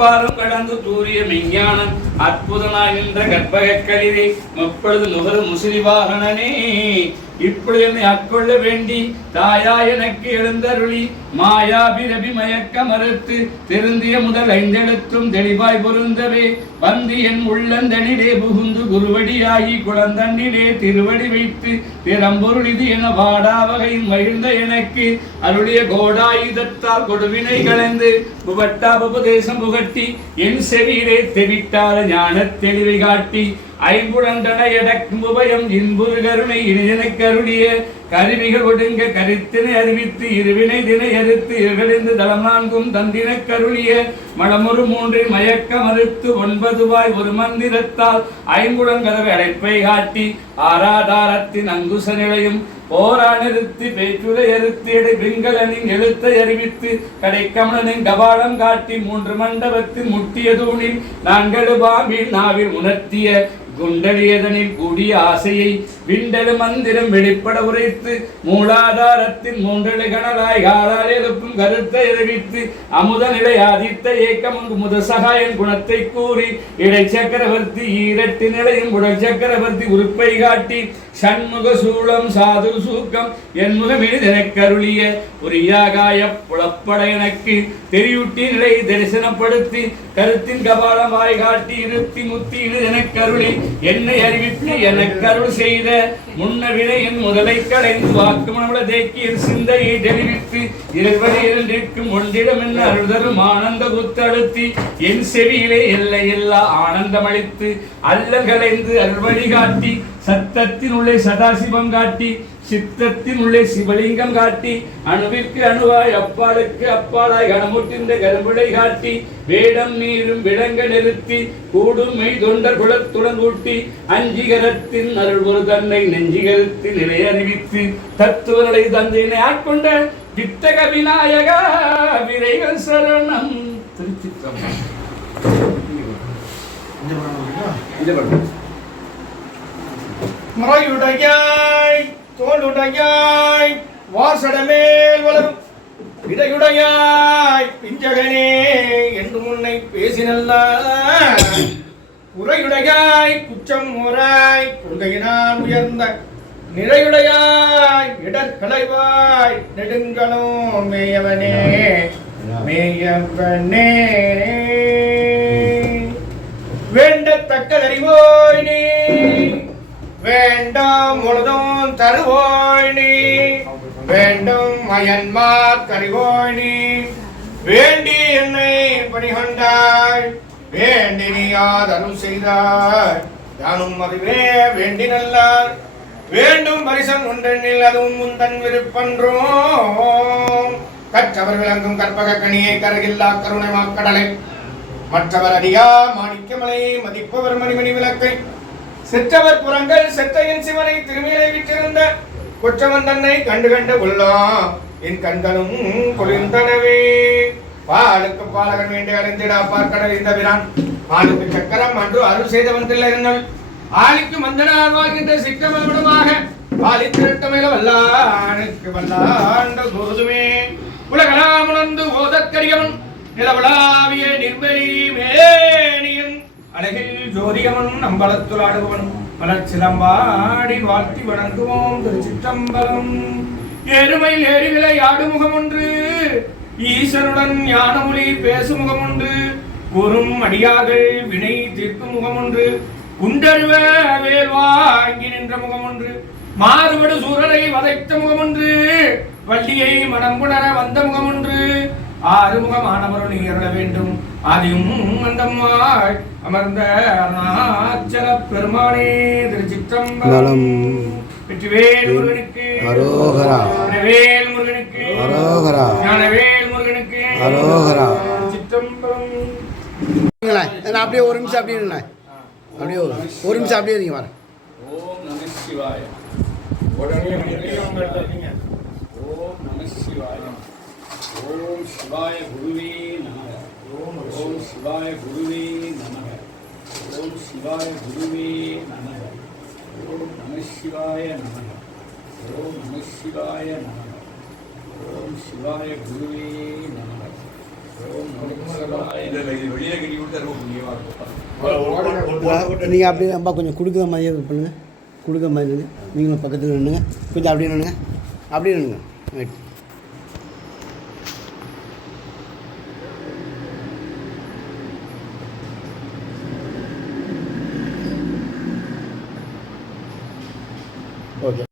அப்பாலும் கடந்து தூரிய மெஞ்ஞானம் அற்புதனாய் நின்ற கற்பக கழிவே முப்பொழுது நுகரு முசிறிவாகனனே இப்பொழுது என்னை ஆட்கொள்ள வேண்டி தாயா எனக்கு எழுந்தருளி மாயாபிரபி மயக்க மறுத்து திருந்திய முதல் ஐந்தெழுத்தும் தெளிவாய் பொருந்தவே வந்து என் உள்ளந்தனிலே புகுந்து குருவடியாகி குளந்தண்ணிலே திருவடி வைத்து திறம்பொருள் இது என வாடாவகையும் மகிழ்ந்த எனக்கு அருளிய கோடாயுதத்தால் கொடுவினை களைந்து புகட்டாபுபதேசம் புகட்டி என் செவியிலே தெவிட்டார ஞான தெளிவை காட்டி ஐம்புலந்தன எடக்கும் உபயம் இன்புறு கருணை இனிதனை கருளிய கருவிகள் ஒடுங்க கருத்தினை அறிவித்து இருவினை தினை அறுத்து இருகளிந்து தளம் நான்கும் தந்தின கருளிய மடமுறு மூன்றில் மயக்க மறுத்து 9 ஒரு மந்திரத்தால் ஐம்புலங்கதவை அடைப்பை காட்டி ஆராதாரத்தின் அங்குச நிலையும் போரா நிறுத்தி பேச்சுரை அறுத்து எடை பிங்களனின் எழுத்தை அறிவித்து கடைக்கமலனின் கபாலம் காட்டி 3 மண்டபத்தின் முட்டிய தூணில் 4 பாம்பில் நாவில் உணர்த்திய குண்டலியதனில் கூடிய ஆசையை விண்டலு மந்திரம் வெளிப்பட உரைத்து மூலாதாரத்தின் 3 கணலாய் காலால் எழுப்பும் கருத்தை அறிவித்து அமுத நிலை ஆதித்த ஏக்கமங்கு முதசகாயன் குணத்தை கூறி இடை சக்கரவர்த்தி ஈரட்டு நிலையும் உடல் சக்கரவர்த்தி உறுப்பை காட்டி சண்முக சூளம் சாது சூக்கம் என் முகமினிதெனக் கருளிய உரியாகாய புலப்பட எனக்கு தெரியூட்டி நிலை தரிசனப்படுத்தி கருத்தின் கபாலமாய் காட்டி இருத்தி முத்தி இனிதெனக் கருளி என்னை அறிவித்து எனக்கு அருள் செய்த முன்னவினை என் முதலை களைந்து வாக்கு மனமுட தேக்கி என் சிந்தையை தெரிவித்து இருவரை இரண்டிற்கும் ஒன்றிடம் என்ன அருள்தரும் ஆனந்த குத்தழுத்தி என் செவியிலே எல்லை எல்லா ஆனந்தம் அளித்து அல்லல் களைந்து அருள்வழி காட்டி சத்தத்தின் உள்ளே சதாசிவம் காட்டி சித்தத்தின் உள்ளே சிவலிங்கம் காட்டி அணுவிற்கு அணுவாய் அப்பாலுக்கு அப்பாலாய் கணமுட்டின்ற கரும்புடை காட்டி வேடம் நீரும் விளங்க நிறுத்தி கூடும் மெய் தொண்டர் குலத்துடன் கூட்டி அஞ்சிகரத்தின் அருள் ஒரு தன்னை நெஞ்சிகரத்தின் நிலை அறிவித்து தத்துவ நிலை தந்தையினை ஆட்கொண்ட வித்தக விநாயக விரைகள் சரணம். திருச்சிற்றம்பலம். முறையுடையாய் தோளுடையாய் வாசடமேல் வளரும் இடையுடையாய் பிஞ்சகனே என்று முன்னை பேசினல்ல உரையுடையாய் குற்றம் முறாய் கொள்கையினால் உயர்ந்த நிறையுடையாய் இடர்களைவாய் நெடுங்களோ மேயவனே மேயவனே வேண்டத்தக்கதறிவோய் நீ வேண்டும் முழுதும் தருவோய் நீ வேண்டும் மயன்மார் கறிவோய் நீ வேண்டி என்னை பணிகொண்டாய் வேண்டி நீ ஆதரவு செய்தாய் யானும் அதுவே வேண்டி நல்லார் வேண்டும் பரிசன் ஒன்றெண்ணில் அதுவும் முந்தன் விருப்பன்றோ கற்றவர் விளங்கும் கற்பக கனியை கருகில்லா கருணை மாக்கடலை மற்றவர் அடியா மாணிக்கமலை மதிப்பவர் மணிமணி விளக்கை செற்றவர் புறங்கள் செத்தையின் சிவனை திருமையை விட்டிருந்த குற்றவன் தன்னை கண்டு கண்டு உள்ளான் என் கண்களும் குளிர்ந்தனவே பாலுக்கு பாலகன் வேண்டி அடைந்திடா பார்க்கடல் இந்த விரான் பாலுக்கு சக்கரம் அன்று அருள் செய்தவன் தில்லைகள் ஆலிக்கு மந்தனார் வாழ்கின்ற சிக்கமகுடமாக பாலி திருட்டமையில வல்லானுக்கு வல்லாண்ட குருதுமே உலகலாம் உணர்ந்து ஓதற்கரியவன் நிலவளாவிய நிர்மலி மேனியன் அழகில் ஜோதியமன் அம்பலத்துள் ஆடுபவன் மலர்ச்சிலம்பாடி வாழ்த்தி வணங்குவோம். திருச்சிற்றம்பலம். ஏறுமையில் ஏறுவிலை ஆடுமுகம் ஒன்று ஈசனுடன் ஞானமொழி பேசும் முகம் ஒன்று கூறும் அடியார்கள் வினை தீர்க்கும் முகம் ஒன்று குண்டருவ வேல் வாங்கி நின்ற முகம் ஒன்று மாறுபடு சூரரை வதைத்த முகம் ஒன்று வள்ளியை மனம் புணர வந்த முகம் ஒன்று ஆறுமுகமானவரும் நீங்க வேண்டும் ஆதியும் அந்தம்மாள் அமர்ந்த அருணாச்சல பெருமானே. திருச்சிற்றம்பலம். வெற்றிவேல் முருகனுக்கு அரோகரா. வேல் முருகனுக்கு அரோகரா. ஞானவேல் முருகனுக்கு அரோகரா. திருச்சிற்றம்பலம். அப்படியே ஒரு நிமிஷம் அப்படியே அப்படியே ஒரு நிமிஷம் அப்படியே நீங்க வர. ஓம் நம சிவாய. ஓம் நம சிவாய. ஓம் சிவாய குருவே நமக. ஓம் சிவாய குருவே நமக. ஓம் சிவாய குருவே நமக. ஓம் நம சிவாய நமக. ஓம் நம சிவாய நமக. ஓம் சிவாய குருவே நமக. வெளியில கட்டி கொடுத்தா ரொம்ப புண்ணியமா இருக்கும். நீங்கள் அப்படியே ரொம்ப கொஞ்சம் கொடுக்குற மாதிரியே இது பண்ணுங்கள். கொடுக்குற மாதிரி நின்று நீங்களும் பக்கத்தில் நின்றுங்க. கொஞ்சம் அப்படியே நின்றுங்க. அப்படியே நின்றுங்க. ரைட். ஓகே.